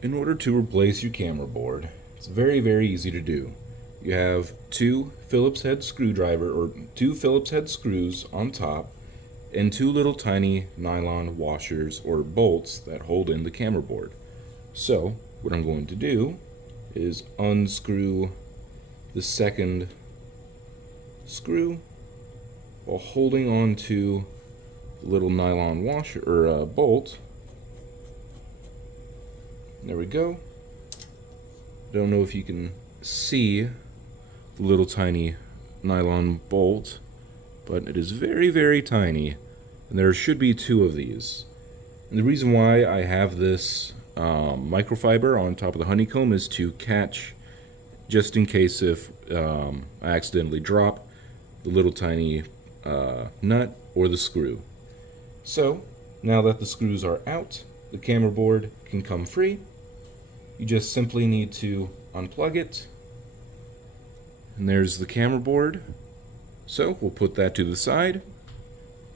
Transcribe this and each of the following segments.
In order to replace your camera board, it's very easy to do. You have two Phillips head screws on top and two little tiny nylon washers or bolts that hold in the camera board. So what I'm going to do is unscrew the second screw while holding on to the little nylon washer or bolt. There we go. Don't know if you can see the little tiny nylon bolt, but it is very tiny, and there should be two of these. And the reason why I have this microfiber on top of the honeycomb is to catch, just in case if I accidentally drop the little tiny nut or the screw. So now that the screws are out, the camera board can come free. You just simply need to unplug it, and there's the camera board. So we'll put that to the side,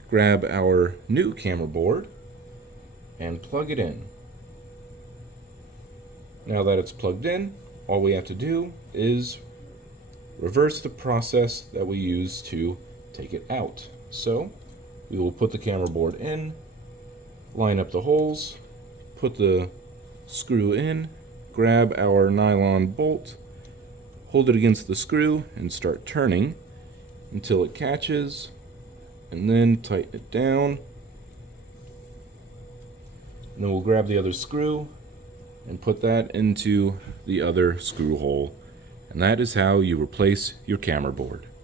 grab our new camera board, and plug it in. Now that it's plugged in, all we have to do is reverse the process that we used to take it out. So we will put the camera board in, line up the holes, put the screw in, grab our nylon bolt, hold it against the screw, and start turning until it catches, and then tighten it down. And then we'll grab the other screw and put that into the other screw hole. And that is how you replace your camera board.